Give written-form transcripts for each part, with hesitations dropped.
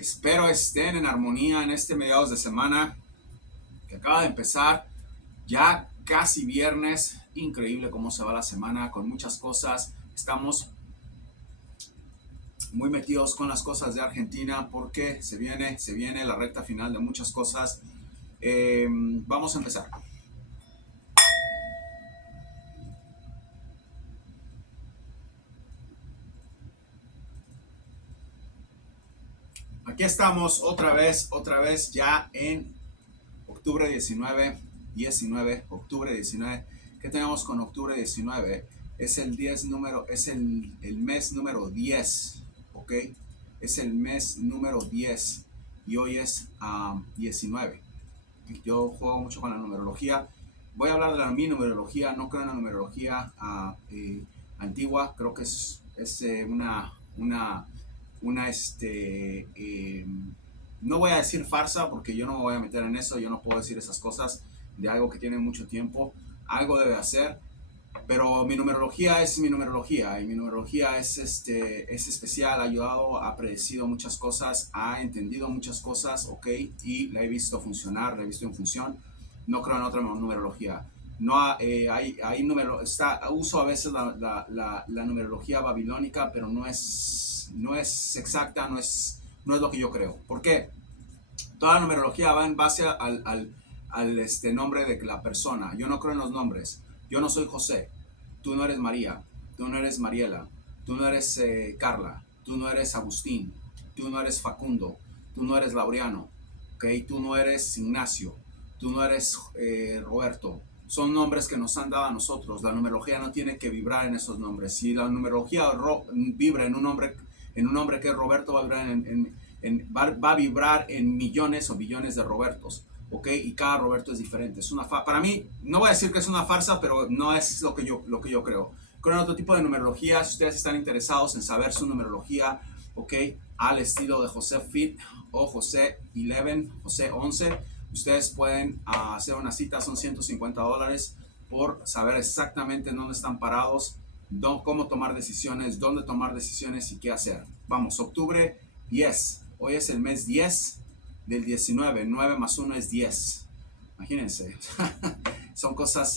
Espero estén en armonía en este mediados de semana que acaba de empezar. Ya casi viernes. Increíble cómo se va la semana con muchas cosas. Estamos muy metidos con las cosas de Argentina porque se viene la recta final de muchas cosas. Vamos a empezar. Aquí estamos otra vez ya en octubre 19, octubre 19. ¿Qué tenemos con octubre 19? Es el 10 número, es el mes número 10, ¿ok? Es el mes número 10 y hoy es 19. Yo juego mucho con la numerología. Voy a hablar de mi numerología. No creo en la numerología antigua. Creo que es una no voy a decir farsa porque yo no me voy a meter en eso. Yo no puedo decir esas cosas de algo que tiene mucho tiempo. Algo debe hacer, pero mi numerología es mi numerología y mi numerología es especial. Ha ayudado, ha predecido muchas cosas, ha entendido muchas cosas, ok, y la he visto funcionar, la he visto en función. No creo en otra numerología. No hay número, uso a veces la numerología babilónica, pero no es exacta, no es lo que yo creo. ¿Por qué? Toda la numerología va en base al nombre de la persona. Yo no creo en los nombres. Yo no soy José. Tú no eres María. Tú no eres Mariela. Tú no eres Carla. Tú no eres Agustín. Tú no eres Facundo. Tú no eres Laureano. ¿Okay? Tú no eres Ignacio. Tú no eres Roberto. Son nombres que nos han dado a nosotros. La numerología no tiene que vibrar en esos nombres. Si la numerología vibra en un nombre que es Roberto, va a vibrar va a vibrar en millones o billones de Robertos, ¿ok? Y cada Roberto es diferente. Es para mí, no voy a decir que es una farsa, pero no es lo que yo creo. Creo en otro tipo de numerología. Si ustedes están interesados en saber su numerología, ¿ok? Al estilo de José Fit o José 11, José 11, ustedes pueden hacer una cita. Son $150 por saber exactamente en dónde están parados, cómo tomar decisiones, dónde tomar decisiones y qué hacer. Vamos, octubre 10. Hoy es el mes 10 del 19. 9 más 1 es 10. Imagínense. Son cosas,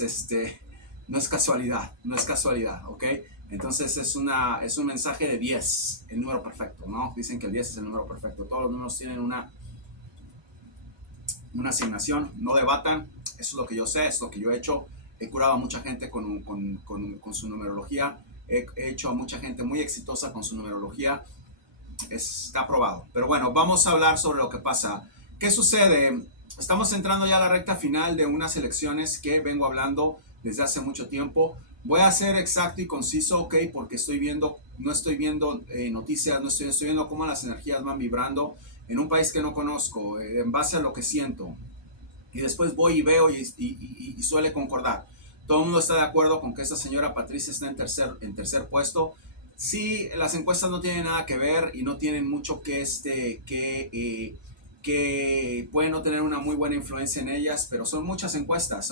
no es casualidad, ¿ok? Entonces es un mensaje de 10, el número perfecto, ¿no? Dicen que el 10 es el número perfecto. Todos los números tienen una asignación, no debatan. Eso es lo que yo sé, es lo que yo he hecho. He curado a mucha gente con su numerología. He hecho a mucha gente muy exitosa con su numerología. Está probado. Pero bueno, vamos a hablar sobre lo que pasa. ¿Qué sucede? Estamos entrando ya a la recta final de unas elecciones que vengo hablando desde hace mucho tiempo. Voy a ser exacto y conciso, ok, porque no estoy viendo noticias, no estoy viendo cómo las energías van vibrando en un país que no conozco, en base a lo que siento. Y después voy y veo y suele concordar. Todo el mundo está de acuerdo con que esta señora Patricia está en tercer puesto. Sí, las encuestas no tienen nada que ver y no tienen mucho que pueden no tener una muy buena influencia en ellas, pero son muchas encuestas.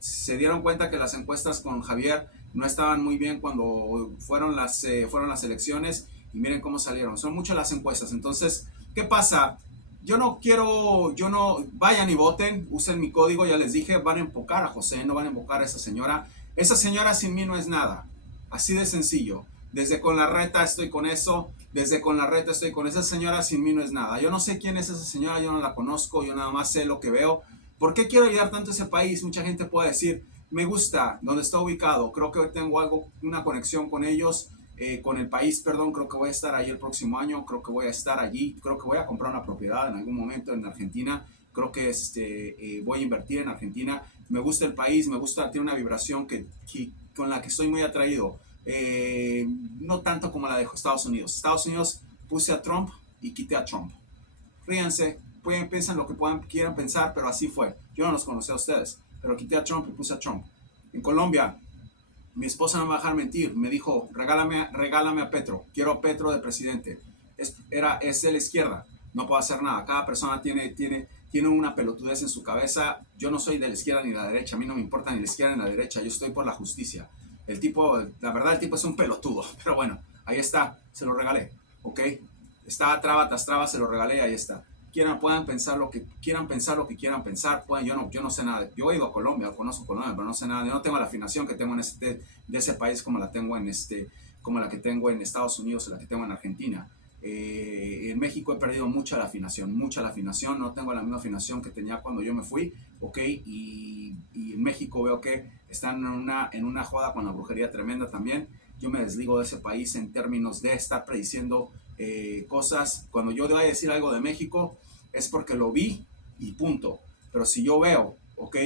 Se dieron cuenta que las encuestas con Javier no estaban muy bien cuando fueron las elecciones y miren cómo salieron. Son muchas las encuestas. Entonces, ¿qué pasa? Vayan y voten, usen mi código, ya les dije, van a empocar a José, no van a empocar a esa señora. Esa señora sin mí no es nada. Así de sencillo. Desde con la reta estoy con eso. Desde con la reta estoy con esa señora. Sin mí no es nada. Yo no sé quién es esa señora. Yo no la conozco. Yo nada más sé lo que veo. ¿Por qué quiero ayudar tanto a ese país? Mucha gente puede decir, me gusta donde está ubicado. Creo que tengo una conexión con ellos. Con el país, perdón. Creo que voy a estar ahí el próximo año. Creo que voy a estar allí. Creo que voy a comprar una propiedad en algún momento en Argentina. Creo que voy a invertir en Argentina. Me gusta el país. Tiene una vibración con la que estoy muy atraído. No tanto como la de Estados Unidos. Estados Unidos puse a Trump y quité a Trump. Ríanse, piensen lo que quieran pensar, pero así fue. Yo no los conocí a ustedes, pero quité a Trump y puse a Trump. En Colombia, mi esposa no me va a dejar mentir. Me dijo, regálame a Petro. Quiero a Petro de presidente. Es de la izquierda. No puedo hacer nada. Cada persona tiene una pelotudez en su cabeza. Yo no soy de la izquierda ni de la derecha. A mí no me importa ni la izquierda ni la derecha. Yo estoy por la justicia. La verdad, el tipo es un pelotudo. Pero bueno, ahí está. Se lo regalé. ¿Ok? Está traba tras traba, se lo regalé y ahí está. Puedan pensar lo que quieran pensar. Pueden, yo no sé nada. Yo he ido a Colombia, conozco Colombia, pero no sé nada. Yo no tengo la afinación que tengo de ese país como la tengo como la que tengo en Estados Unidos o la que tengo en Argentina. En México he perdido mucha la afinación. No tengo la misma afinación que tenía cuando yo me fui, ¿ok? Y en México veo que están en una joda con la brujería tremenda también. Yo me desligo de ese país en términos de estar prediciendo cosas. Cuando yo voy a decir algo de México es porque lo vi y punto. Pero si yo veo, ¿ok?,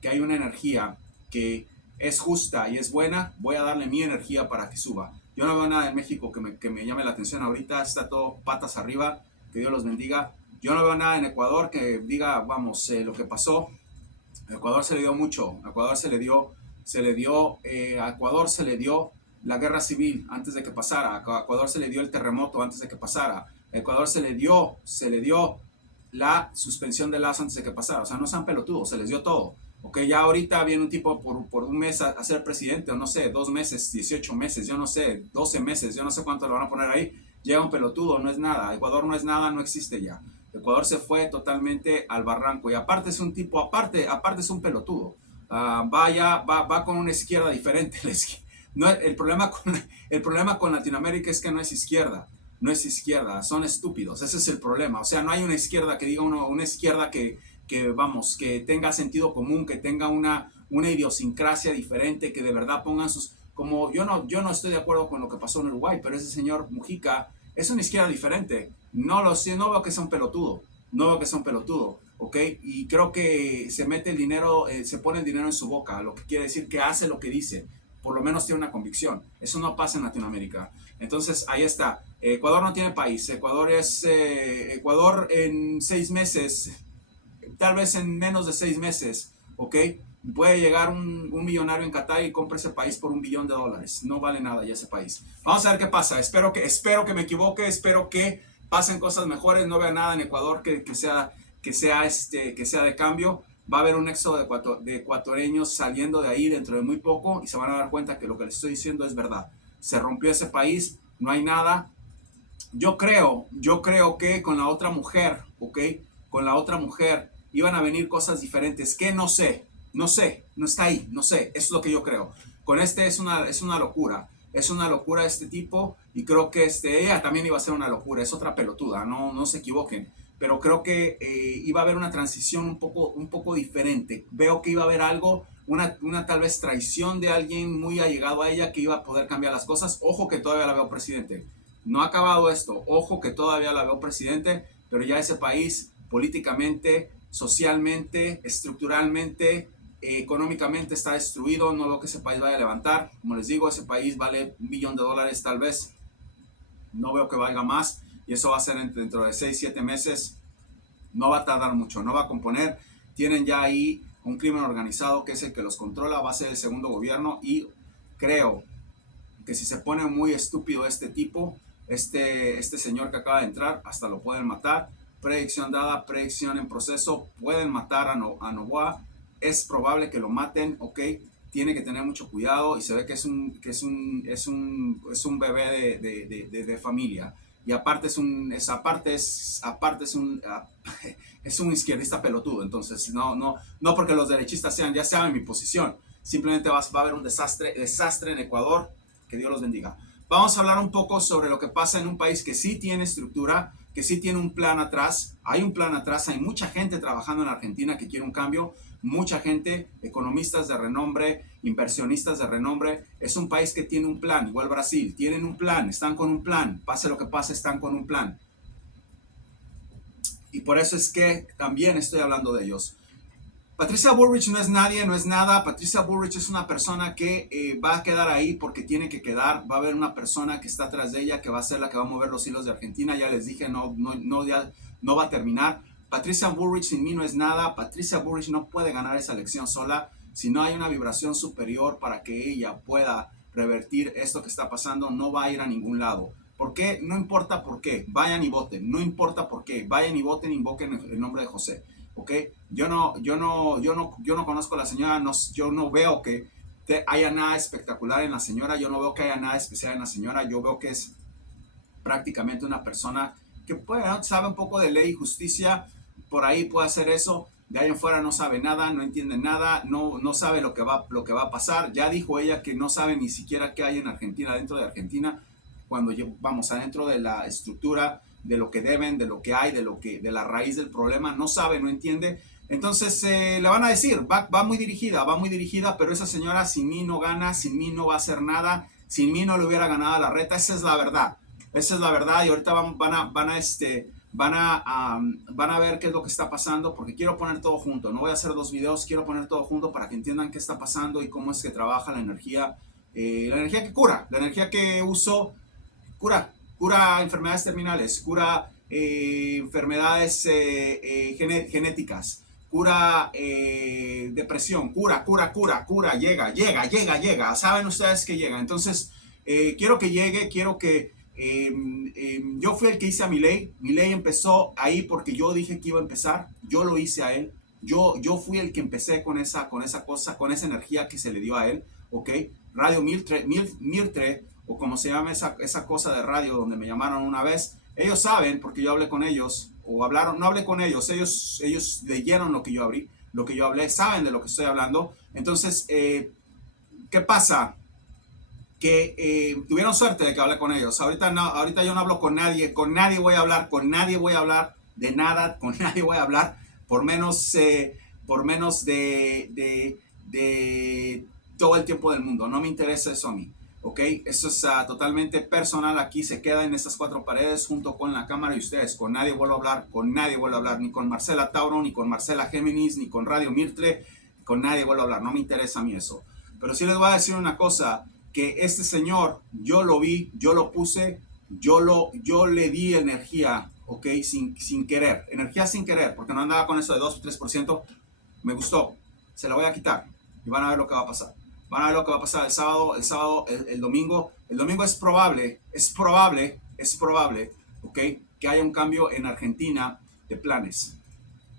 que hay una energía que es justa y es buena, voy a darle mi energía para que suba. Yo no veo nada en México que me llame la atención ahorita. Está todo patas arriba. Que Dios los bendiga. Yo no veo nada en Ecuador que diga, vamos, lo que pasó. A Ecuador se le dio mucho. A Ecuador a Ecuador se le dio la guerra civil antes de que pasara. A Ecuador se le dio el terremoto antes de que pasara. A Ecuador se le dio la suspensión de Lazo antes de que pasara. O sea, no sean pelotudos, se les dio todo. Ok, ya ahorita viene un tipo por un mes a ser presidente, o no sé, 2 meses, 18 meses, yo no sé, 12 meses, yo no sé cuánto lo van a poner ahí. Llega un pelotudo, no es nada. Ecuador no es nada, no existe ya. Ecuador se fue totalmente al barranco. Y aparte es un tipo, aparte es un pelotudo. Va con una izquierda diferente. No, el problema con Latinoamérica es que no es izquierda. No es izquierda, son estúpidos. Ese es el problema. O sea, no hay una izquierda que diga una izquierda vamos, que tenga sentido común, que tenga una idiosincrasia diferente, que de verdad pongan sus... Como yo no estoy de acuerdo con lo que pasó en Uruguay, pero ese señor Mujica es una izquierda diferente. No veo que sea un pelotudo. No veo que sea un pelotudo, ¿ok? Y creo que se mete el dinero, se pone el dinero en su boca, lo que quiere decir que hace lo que dice. Por lo menos tiene una convicción. Eso no pasa en Latinoamérica. Entonces, ahí está. Ecuador no tiene país. Ecuador en 6 meses, tal vez en menos de 6 meses, ¿ok? Puede llegar un millonario en Qatar y compre ese país por $1 billón. No vale nada ya ese país. Vamos a ver qué pasa. Espero que me equivoque. Espero que pasen cosas mejores. No veo nada en Ecuador que sea de cambio. Va a haber un éxodo de ecuatorianos saliendo de ahí dentro de muy poco y se van a dar cuenta que lo que les estoy diciendo es verdad. Se rompió ese país, no hay nada. Yo creo que con la otra mujer, ¿ok? Con la otra mujer iban a venir cosas diferentes que no está ahí, no sé, eso es lo que yo creo. Con es una locura. Es una locura este tipo y creo que ella también iba a ser una locura. Es otra pelotuda, no se equivoquen. Pero creo que iba a haber una transición un poco diferente. Veo que iba a haber algo, una tal vez traición de alguien muy allegado a ella que iba a poder cambiar las cosas. Ojo que todavía la veo presidente. No ha acabado esto. Ojo que todavía la veo presidente, pero ya ese país políticamente, socialmente, estructuralmente, económicamente está destruido. No veo que ese país vaya a levantar. Como les digo, ese país vale $1 billón tal vez. No veo que valga más. Y eso va a ser dentro de 6, 7 meses. No va a tardar mucho, no va a componer. Tienen ya ahí un crimen organizado que es el que los controla, va a ser el segundo gobierno. Y creo que si se pone muy estúpido este tipo, este señor que acaba de entrar, hasta lo pueden matar. Predicción dada, predicción en proceso. Pueden matar a Noboa. Es probable que lo maten, ¿ok? Tiene que tener mucho cuidado y se ve que es un bebé de familia. Y aparte es un izquierdista pelotudo. Entonces no porque los derechistas ya saben mi posición. Simplemente va a haber un desastre en Ecuador. Que Dios los bendiga. Vamos a hablar un poco sobre lo que pasa en un país que sí tiene estructura, que sí tiene un plan atrás. Hay un plan atrás, hay mucha gente trabajando en Argentina que quiere un cambio, mucha gente, economistas de renombre, inversionistas de renombre. Es un país que tiene un plan, igual Brasil, tienen un plan, están con un plan, pase lo que pase, están con un plan. Y por eso es que también estoy hablando de ellos. Patricia Bullrich no es nadie, no es nada. Patricia Bullrich es una persona que va a quedar ahí porque tiene que quedar. Va a haber una persona que está atrás de ella que va a ser la que va a mover los hilos de Argentina. Ya les dije, no va a terminar. Patricia Bullrich sin mí no es nada. Patricia Bullrich no puede ganar esa elección sola. Si no hay una vibración superior para que ella pueda revertir esto que está pasando, no va a ir a ningún lado. ¿Por qué? No importa por qué. Vayan y voten. No importa por qué. Vayan y voten, invoquen el nombre de José. ¿Okay? Yo no conozco a la señora, yo no veo que haya nada espectacular en la señora, yo no veo que haya nada especial en la señora, yo veo que es prácticamente una persona que puede, ¿no? Sabe un poco de ley y justicia, por ahí puede hacer eso. De ahí en fuera no sabe nada, no entiende nada, no sabe lo que va a pasar. Ya dijo ella que no sabe ni siquiera qué hay en Argentina, dentro de Argentina, cuando vamos adentro de la estructura, de lo que deben, de lo que hay, de la raíz del problema, no sabe, no entiende. Entonces le van a decir, va muy dirigida, pero esa señora sin mí no gana, sin mí no va a hacer nada, sin mí no le hubiera ganado la reta. Esa es la verdad, y ahorita van a ver qué es lo que está pasando, porque quiero poner todo junto. No voy a hacer dos videos, quiero poner todo junto para que entiendan qué está pasando y cómo es que trabaja la energía que cura, la energía que uso cura enfermedades terminales, cura enfermedades genéticas, cura depresión, cura, llega. Saben ustedes que llega. Entonces, quiero que llegue, quiero que... yo fui el que hice a Milei. Milei empezó ahí porque yo dije que iba a empezar. Yo lo hice a él. Yo fui el que empecé con esa cosa, con esa energía que se le dio a él. ¿Ok? Radio Mirtre, o como se llama esa cosa de radio donde me llamaron una vez. Ellos saben, porque yo hablé con ellos, o hablaron, no hablé con ellos, ellos leyeron lo que yo hablé, saben de lo que estoy hablando. Entonces, ¿qué pasa? Que tuvieron suerte de que hablé con ellos. Ahorita yo no hablo con nadie voy a hablar, de nada, con nadie voy a hablar, por menos de todo el tiempo del mundo. No me interesa eso a mí, ¿ok? Eso es totalmente personal. Aquí se queda en estas cuatro paredes junto con la cámara y ustedes. Con nadie vuelvo a hablar, ni con Marcela Tauro, ni con Marcela Géminis, ni con Radio Mirtre, con nadie vuelvo a hablar. No me interesa a mí eso. Pero sí les voy a decir una cosa, que este señor, yo lo vi, yo lo puse, yo le di energía, ¿ok? Sin querer, energía sin querer, porque no andaba con eso de 2 o 3%, me gustó, se la voy a quitar y van a ver lo que va a pasar. Van a ver lo que va a pasar el sábado, el domingo. El domingo es probable, ¿ok? Que haya un cambio en Argentina de planes.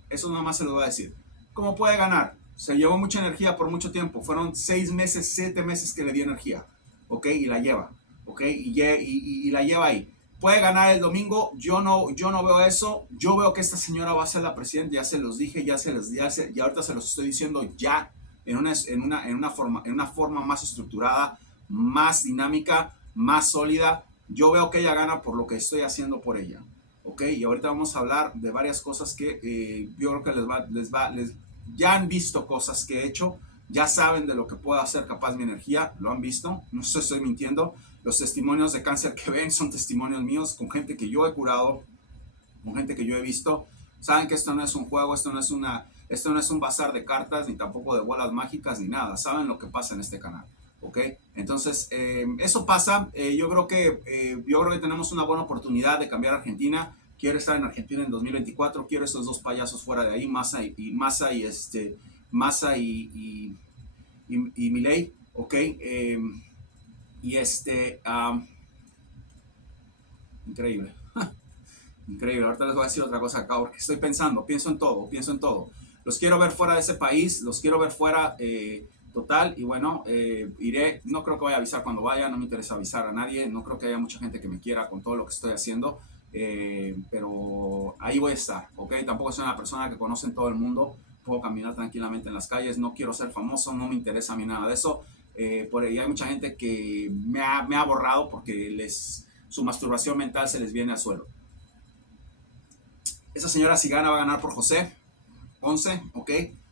Eso nada más se lo voy a decir. ¿Cómo puede ganar? Se llevó mucha energía por mucho tiempo. Fueron 6 meses, 7 meses que le dio energía. ¿Ok? Y la lleva. ¿Ok? Y la lleva ahí. ¿Puede ganar el domingo? Yo no veo eso. Yo veo que esta señora va a ser la presidenta. Ya se los dije, ya ahorita se los estoy diciendo ya en una forma más estructurada, más dinámica, más sólida. Yo veo que ella gana por lo que estoy haciendo por ella. ¿Ok? Y ahorita vamos a hablar de varias cosas que yo creo que ya han visto cosas que he hecho, ya saben de lo que puedo hacer capaz mi energía, lo han visto, no se estoy mintiendo. Los testimonios de cáncer que ven son testimonios míos con gente que yo he curado, con gente que yo he visto. Saben que esto no es un juego, esto no es un bazar de cartas, ni tampoco de bolas mágicas, ni nada. Saben lo que pasa en este canal. ¿Ok? Entonces, eso pasa. Yo creo que tenemos una buena oportunidad de cambiar Argentina. Quiero estar en Argentina en 2024. Quiero esos dos payasos fuera de ahí, Massa y Milei. ¿Ok? Increíble. Increíble. Ahorita les voy a decir otra cosa acá porque pienso en todo. Los quiero ver fuera de ese país, los quiero ver fuera total. Y bueno, iré. No creo que vaya a avisar cuando vaya, no me interesa avisar a nadie. No creo que haya mucha gente que me quiera con todo lo que estoy haciendo. Pero ahí voy a estar, ¿ok? Tampoco soy una persona que conoce en todo el mundo. Puedo caminar tranquilamente en las calles. No quiero ser famoso, no me interesa a mí nada de eso. Por ahí hay mucha gente que me ha borrado porque su masturbación mental se les viene al suelo. Esa señora, si gana, va a ganar por José 11, ¿ok?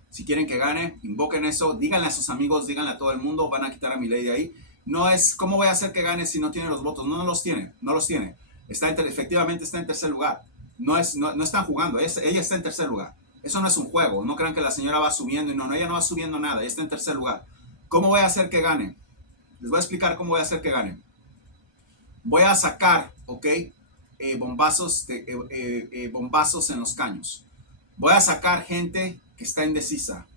Si quieren que gane, invoquen eso, díganle a sus amigos, díganle a todo el mundo, van a quitar a Milei de ahí. No es, ¿cómo voy a hacer que gane si no tiene los votos? No los tiene. Efectivamente está en tercer lugar. No están jugando, ella está en tercer lugar. Eso no es un juego, no crean que la señora va subiendo, no, ella no va subiendo nada, ella está en tercer lugar. ¿Cómo voy a hacer que gane? Les voy a explicar cómo voy a hacer que gane. Voy a sacar, ¿ok? Bombazos en los caños. Voy a sacar gente que está indecisa.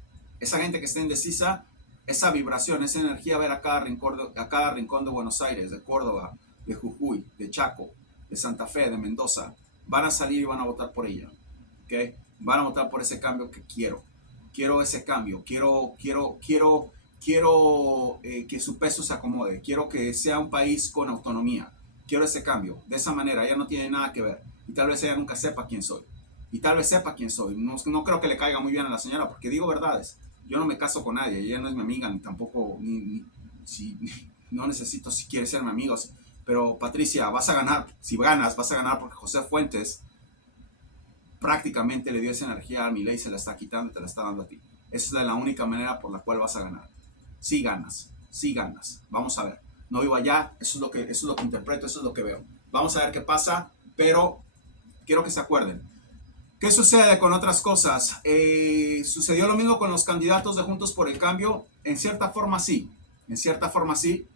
Esa gente que está indecisa, esa vibración, esa energía, ver a cada rincón de Buenos Aires, de Córdoba, de Jujuy, de Chaco, de Santa Fe, de Mendoza, van a salir y van a votar por ella. ¿Okay? Van a votar por ese cambio que quiero. Quiero ese cambio. Quiero que su peso se acomode. Quiero que sea un país con autonomía. Quiero ese cambio. De esa manera, ya no tiene nada que ver. y tal vez ella nunca sepa quién soy. Y tal vez sepa quién soy. No, no creo que le caiga muy bien a la señora, porque digo verdades. Yo no me caso con nadie, ella no es mi amiga, ni tampoco, si, no necesito si quiere ser mi amigo. Pero Patricia, vas a ganar, si ganas, vas a ganar porque José Fuentes prácticamente le dio esa energía a Milei, se la está quitando y te la está dando a ti. Esa es la única manera por la cual vas a ganar. Sí ganas, sí ganas. Vamos a ver. No vivo allá, eso es lo que interpreto, eso es lo que veo. Vamos a ver qué pasa, pero quiero que se acuerden. ¿Qué sucede con otras cosas? Sucedió lo mismo con los candidatos de Juntos por el Cambio. En cierta forma sí, en cierta forma sí.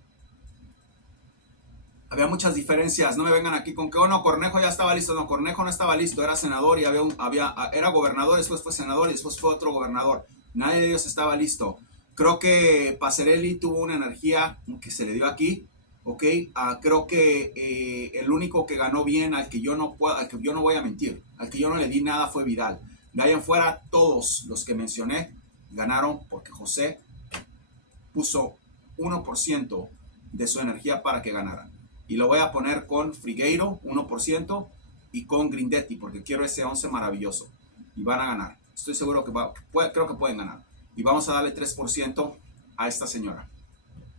Había muchas diferencias. No me vengan aquí con que, oh no, Cornejo ya estaba listo. No, Cornejo no estaba listo, era senador y era gobernador, después fue senador y después fue otro gobernador. Nadie de ellos estaba listo. Creo que Passerelli tuvo una energía que se le dio aquí. ¿Ok? Creo que el único que ganó bien, al que yo no voy a mentir, al que yo no le di nada fue Vidal. De ahí en fuera, todos los que mencioné ganaron porque José puso 1% de su energía para que ganaran. Y lo voy a poner con Frigueiro, 1%, y con Grindetti, porque quiero ese 11 maravilloso. Y van a ganar. Estoy seguro que creo que pueden ganar. Y vamos a darle 3% a esta señora.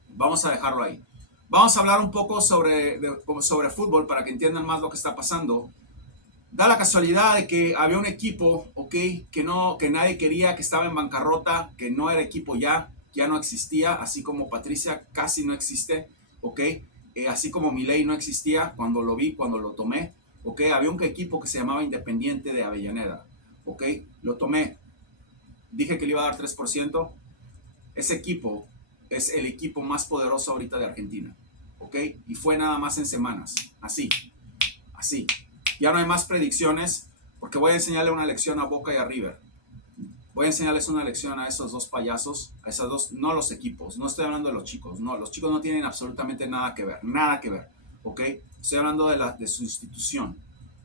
Vamos a dejarlo ahí. Vamos a hablar un poco sobre fútbol para que entiendan más lo que está pasando. Da la casualidad de que había un equipo, ¿ok? Que nadie quería, que estaba en bancarrota, que no era equipo ya no existía, así como Patricia casi no existe, ¿ok? Así como Milei no existía cuando lo vi, cuando lo tomé, ¿ok? Había un equipo que se llamaba Independiente de Avellaneda, ¿ok? Lo tomé, dije que le iba a dar 3%. Ese equipo es el equipo más poderoso ahorita de Argentina, ¿ok? Y fue nada más en semanas, así. Ya no hay más predicciones porque voy a enseñarle una lección a Boca y a River. Voy a enseñarles una lección a esos dos payasos, a esas dos, no los equipos, no estoy hablando de los chicos, no, los chicos no tienen absolutamente nada que ver, ¿ok? Estoy hablando de su institución,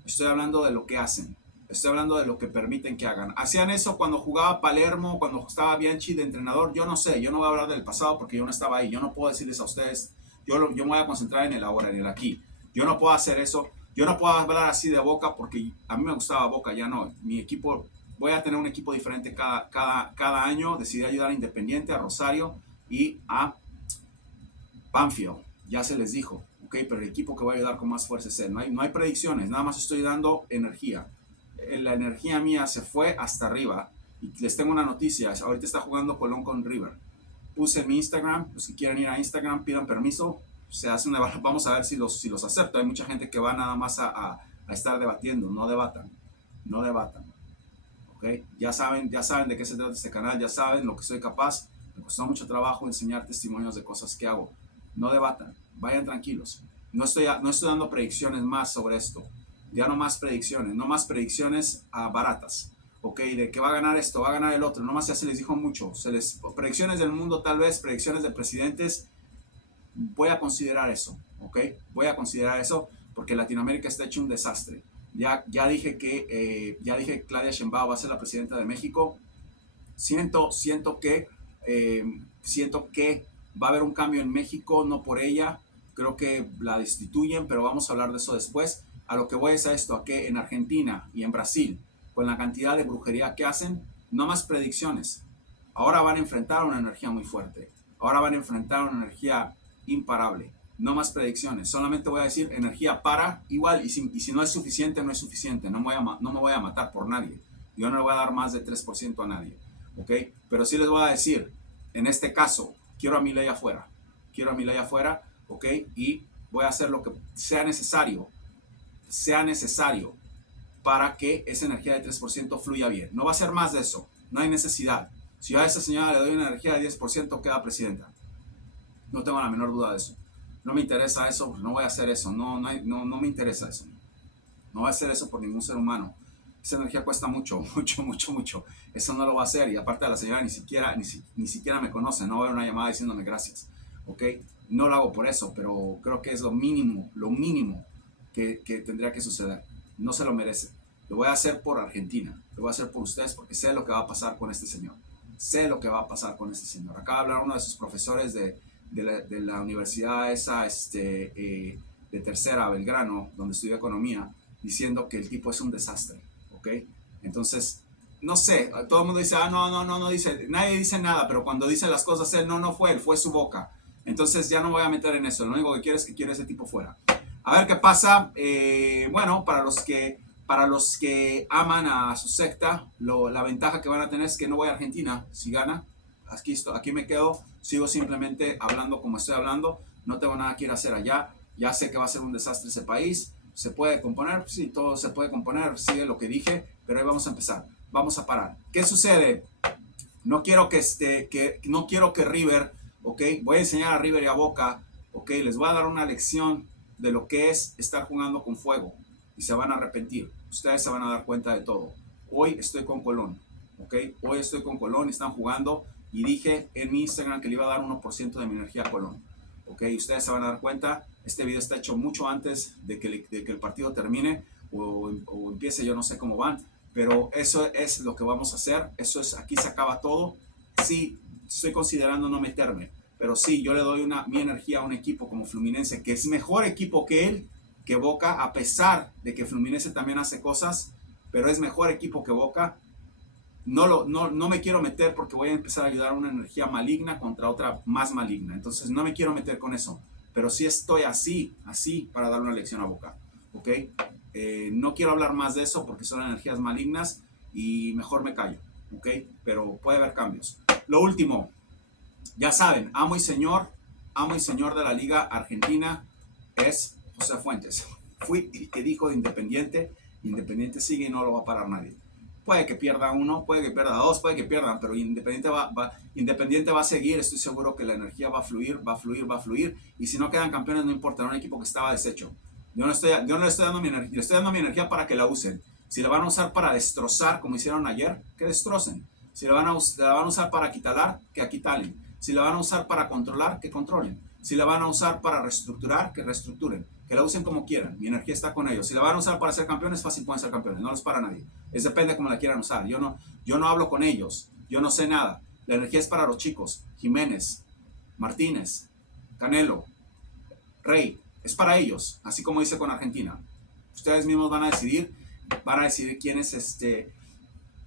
estoy hablando de lo que hacen, estoy hablando de lo que permiten que hagan. Hacían eso cuando jugaba Palermo, cuando estaba Bianchi de entrenador, yo no sé, yo no voy a hablar del pasado porque yo no estaba ahí, yo no puedo decirles a ustedes, yo me voy a concentrar en el ahora, en el aquí. Yo no puedo hacer eso, yo no puedo hablar así de Boca porque a mí me gustaba Boca, ya no, mi equipo... Voy a tener un equipo diferente cada año. Decidí ayudar a Independiente, a Rosario y a Banfield. Ya se les dijo, ¿ok? Pero el equipo que voy a ayudar con más fuerza es él. No hay predicciones, nada más estoy dando energía. La energía mía se fue hasta arriba. Y les tengo una noticia. Ahorita está jugando Colón con River. Puse en mi Instagram. Los que quieran ir a Instagram, pidan permiso. Se hace vamos a ver si los acepto. Hay mucha gente que va nada más a estar debatiendo. No debatan. No debatan. ¿Okay? Ya saben de qué se trata este canal, ya saben lo que soy capaz. Me costó mucho trabajo enseñar testimonios de cosas que hago. No debatan, vayan tranquilos. No estoy dando predicciones más sobre esto. Ya no más predicciones baratas. ¿Ok? De que va a ganar esto, va a ganar el otro. No más ya se les dijo mucho. Predicciones del mundo tal vez, predicciones de presidentes. Voy a considerar eso. ¿Ok? Voy a considerar eso porque Latinoamérica está hecho un desastre. Ya dije que Claudia Sheinbaum va a ser la presidenta de México. Siento que va a haber un cambio en México, no por ella. Creo que la destituyen, pero vamos a hablar de eso después. A lo que voy es a esto, a que en Argentina y en Brasil, con la cantidad de brujería que hacen, no más predicciones. Ahora van a enfrentar una energía muy fuerte. Ahora van a enfrentar una energía imparable. No más predicciones, solamente voy a decir energía para, igual, y si no es suficiente, no es suficiente, no me voy a matar por nadie, yo no le voy a dar más de 3% a nadie, ¿ok? Pero sí les voy a decir, en este caso, quiero a Milei afuera, ¿ok? Y voy a hacer lo que sea necesario para que esa energía de 3% fluya bien. No va a ser más de eso, no hay necesidad. Si yo a esa señora le doy una energía de 10%, queda presidenta. No tengo la menor duda de eso. No me interesa eso, no voy a hacer eso, no me interesa eso. No voy a hacer eso por ningún ser humano. Esa energía cuesta mucho. Eso no lo va a hacer y aparte la señora ni siquiera me conoce, no va a haber una llamada diciéndome gracias. ¿Ok? No lo hago por eso, pero creo que es lo mínimo que tendría que suceder. No se lo merece. Lo voy a hacer por Argentina, lo voy a hacer por ustedes porque sé lo que va a pasar con este señor. Acaba de hablar uno de sus profesores de la universidad esa de Tercera, Belgrano, donde estudió economía, diciendo que el tipo es un desastre, ¿ok? Entonces, no sé, todo el mundo dice, no dice, nadie dice nada, pero cuando dice las cosas, él no fue él, fue su boca. Entonces ya no voy a meter en eso, lo único que quiero es que quiero ese tipo fuera. A ver qué pasa. Bueno, para los que aman a su secta, la ventaja que van a tener es que no voy a Argentina si gana. Aquí me quedo, sigo simplemente hablando como estoy hablando, no tengo nada que ir a hacer allá, ya sé que va a ser un desastre ese país, se puede componer, sí, todo se puede componer, sigue lo que dije, pero ahí vamos a empezar, vamos a parar. ¿Qué sucede? No quiero no quiero que River, ok, voy a enseñar a River y a Boca, ok, les voy a dar una lección de lo que es estar jugando con fuego y se van a arrepentir, ustedes se van a dar cuenta de todo. Hoy estoy con Colón, ok, hoy estoy con Colón y están jugando y dije en mi Instagram que le iba a dar 1% de mi energía a Colón, ok, ustedes se van a dar cuenta, este video está hecho mucho antes de que el partido termine o empiece, yo no sé cómo van, pero eso es lo que vamos a hacer, aquí se acaba todo. Sí, estoy considerando no meterme, pero sí, yo le doy mi energía a un equipo como Fluminense, que es mejor equipo que él, que Boca, a pesar de que Fluminense también hace cosas, pero es mejor equipo que Boca. No me quiero meter porque voy a empezar a ayudar a una energía maligna contra otra más maligna, entonces no me quiero meter con eso, pero sí estoy así para dar una lección a Boca, ¿ok? No quiero hablar más de eso porque son energías malignas y mejor me callo, ¿ok? Pero puede haber cambios. Lo último, ya saben, amo y señor de la Liga Argentina es José Fuentes. Fui el que dijo de Independiente, Independiente sigue y no lo va a parar nadie. Puede que pierda uno, puede que pierda dos, puede que pierdan, pero Independiente va a seguir. Estoy seguro que la energía va a fluir. Y si no quedan campeones, no importa, era un equipo que estaba deshecho. Yo no le estoy dando mi energía, le estoy dando mi energía para que la usen. Si la van a usar para destrozar, como hicieron ayer, que destrocen. Si la van a usar para aquitalar, que aquitalen. Si la van a usar para controlar, que controlen. Si la van a usar para reestructurar, que reestructuren. Que la usen como quieran. Mi energía está con ellos. Si la van a usar para ser campeones, fácil pueden ser campeones. No los para nadie. Depende de cómo la quieran usar. Yo no hablo con ellos. Yo no sé nada. La energía es para los chicos. Jiménez, Martínez, Canelo, Rey. Es para ellos. Así como dice con Argentina. Ustedes mismos van a decidir quién es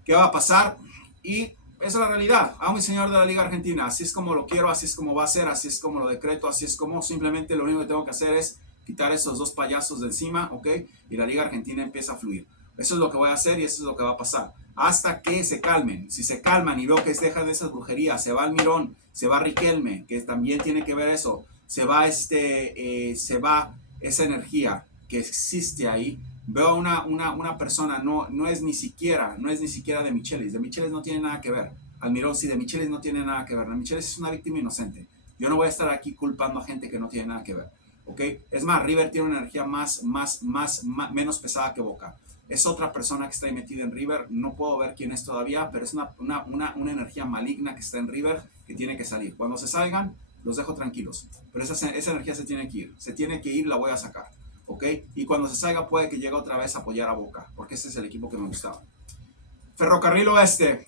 qué va a pasar. Y esa es la realidad. Amo y señor de la Liga Argentina. Así es como lo quiero, así es como va a ser, así es como lo decreto, así es como simplemente lo único que tengo que hacer es quitar esos dos payasos de encima, ¿ok? Y la Liga Argentina empieza a fluir. Eso es lo que voy a hacer y eso es lo que va a pasar. Hasta que se calmen. Si se calman y veo que se dejan de esas brujerías, se va Almirón, se va Riquelme, que también tiene que ver eso, se va esa energía que existe ahí. Veo a una persona, no es ni siquiera de Michelis no tiene nada que ver. Almirón sí, de Michelis no tiene nada que ver. Michelis es una víctima inocente. Yo no voy a estar aquí culpando a gente que no tiene nada que ver, ¿ok? Es más, River tiene una energía menos pesada que Boca. Es otra persona que está ahí metida en River, no puedo ver quién es todavía, pero es una energía maligna que está en River que tiene que salir. Cuando se salgan, los dejo tranquilos, pero esa energía se tiene que ir, la voy a sacar. ¿Ok? Y cuando se salga puede que llegue otra vez a apoyar a Boca, porque ese es el equipo que me gustaba. Ferrocarril Oeste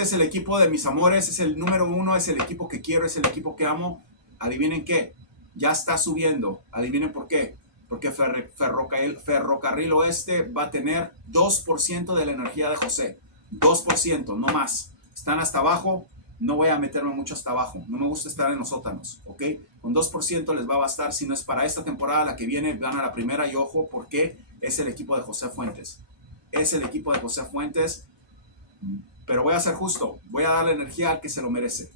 es el equipo de mis amores, es el número uno, es el equipo que quiero, es el equipo que amo. Adivinen qué, ya está subiendo, adivinen por qué, porque Ferrocarril Oeste va a tener 2% de la energía de José, 2%, no más. Están hasta abajo, no voy a meterme mucho hasta abajo, no me gusta estar en los sótanos, ¿ok? Con 2% les va a bastar, si no es para esta temporada, la que viene, gana la primera y ojo, porque es el equipo de José Fuentes. Es el equipo de José Fuentes, pero voy a ser justo, voy a darle energía al que se lo merece.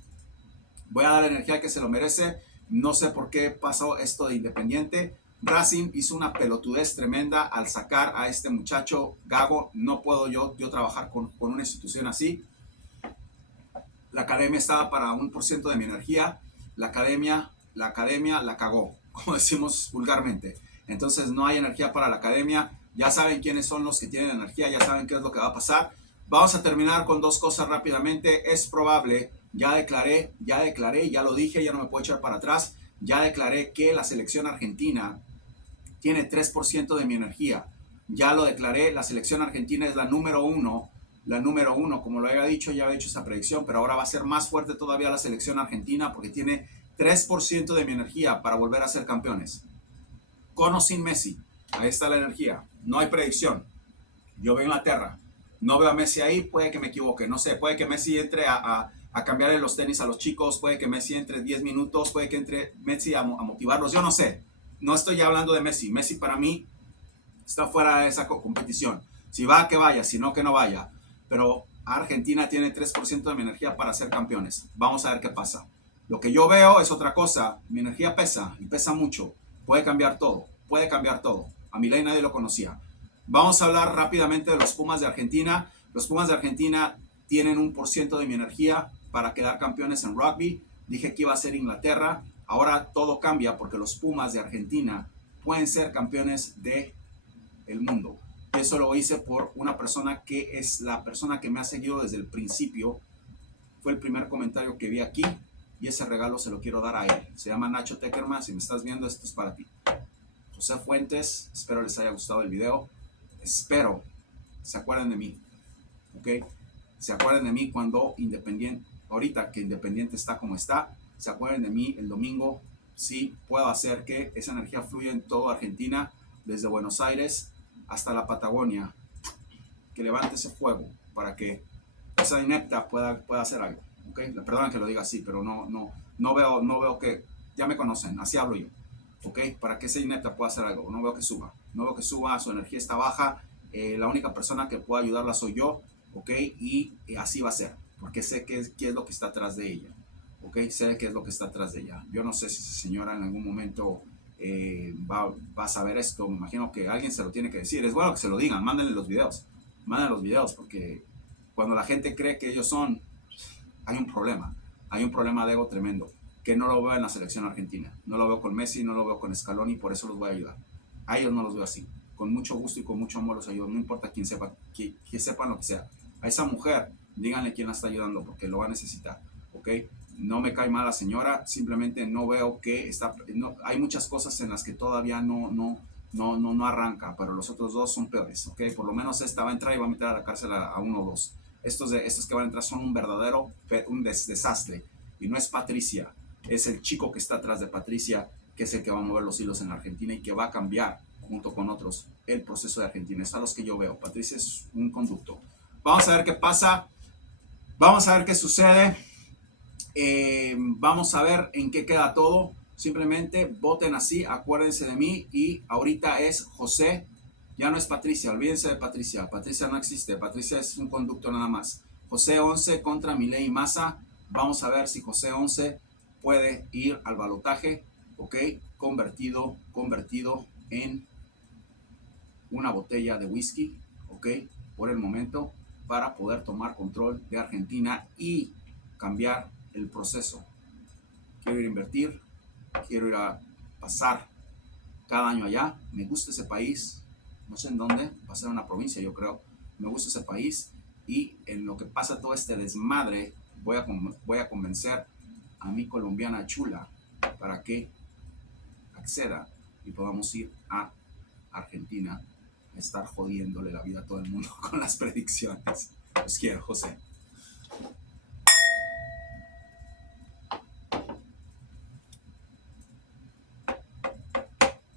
No sé por qué pasó esto de Independiente. Racing hizo una pelotudez tremenda al sacar a este muchacho Gago. No puedo yo trabajar con una institución así. La academia estaba para 1% de mi energía. La academia la cagó, como decimos vulgarmente. Entonces no hay energía para la academia. Ya saben quiénes son los que tienen energía, ya saben qué es lo que va a pasar. Vamos a terminar con dos cosas rápidamente. Es probable, ya declaré, ya lo dije, ya no me puedo echar para atrás. Ya declaré que la selección argentina tiene 3% de mi energía. Ya lo declaré, la selección argentina es la número uno, como lo había dicho, ya había hecho esa predicción, pero ahora va a ser más fuerte todavía la selección argentina porque tiene 3% de mi energía para volver a ser campeones. Con o sin Messi, ahí está la energía, No hay predicción. Yo veo Inglaterra. No veo a Messi ahí, puede que me equivoque. No sé, puede que Messi entre a cambiarle los tenis a los chicos, puede que Messi entre 10 minutos, puede que entre Messi a motivarlos. Yo no sé. No estoy ya hablando de Messi. Messi para mí está fuera de esa competición. Si va, que vaya, si no, que no vaya. Pero Argentina tiene 3% de mi energía para ser campeones. Vamos a ver qué pasa. Lo que yo veo es otra cosa. Mi energía pesa y pesa mucho. Puede cambiar todo. Puede cambiar todo. A Milei nadie lo conocía. Vamos a hablar rápidamente de los Pumas de Argentina. Los Pumas de Argentina tienen 1% de mi energía para quedar campeones en rugby. Dije que iba a ser Inglaterra. Ahora todo cambia porque los Pumas de Argentina pueden ser campeones de el mundo. Y eso lo hice por una persona que es la persona que me ha seguido desde el principio. Fue el primer comentario que vi aquí y ese regalo se lo quiero dar a él. Se llama Nacho Teckerman. Si me estás viendo, esto es para ti. José Fuentes, espero les haya gustado el video. Espero se acuerden de mí, ¿ok? Se acuerden de mí cuando Independiente, ahorita que Independiente está como está, se acuerden de mí el domingo. Sí, puedo hacer que esa energía fluya en toda Argentina, desde Buenos Aires hasta la Patagonia. Que levante ese fuego para que esa inepta pueda hacer algo, ¿ok? Perdón que lo diga así, pero no veo que, ya me conocen, así hablo yo. ¿Ok? Para que esa inepta pueda hacer algo. No veo que suba. No veo que suba. Su energía está baja. La única persona que pueda ayudarla soy yo. ¿Ok? Y así va a ser. Porque sé qué es lo que está atrás de ella. ¿Ok? Sé qué es lo que está atrás de ella. Yo no sé si esa señora en algún momento va a saber esto. Me imagino que alguien se lo tiene que decir. Es bueno que se lo digan. Mándenle los videos. Mándenle los videos. Porque cuando la gente cree que ellos son, hay un problema. Hay un problema de ego tremendo. Que no lo veo en la selección argentina. No lo veo con Messi, no lo veo con Scaloni, por eso los voy a ayudar. A ellos no los veo así. Con mucho gusto y con mucho amor los ayudo. No importa quién sepa, que sepan lo que sea. A esa mujer, díganle quién la está ayudando, porque lo va a necesitar. ¿Ok? No me cae mal la señora, simplemente no veo que está... No, hay muchas cosas en las que todavía no arranca, pero los otros dos son peores. ¿Ok? Por lo menos esta va a entrar y va a meter a la cárcel a uno o dos. Estos que van a entrar son un verdadero desastre. Y no es Patricia, es el chico que está atrás de Patricia, que es el que va a mover los hilos en la Argentina y que va a cambiar, junto con otros, el proceso de Argentina. Es a los que yo veo. Patricia es un conducto. Vamos a ver qué pasa. Vamos a ver qué sucede. Vamos a ver en qué queda todo. Simplemente voten así, acuérdense de mí. Y ahorita es José. Ya no es Patricia, olvídense de Patricia. Patricia no existe, Patricia es un conducto nada más. José 11 contra Milei Massa. Vamos a ver si José 11 puede ir al balotaje, ¿ok? Convertido en una botella de whisky, ¿ok? Por el momento, para poder tomar control de Argentina y cambiar el proceso. Quiero ir a invertir, quiero ir a pasar cada año allá. Me gusta ese país. No sé en dónde, va a ser una provincia yo creo. Me gusta ese país y en lo que pasa todo este desmadre voy a convencer a mi colombiana chula para que acceda y podamos ir a Argentina a estar jodiéndole la vida a todo el mundo con las predicciones. Los quiero, José.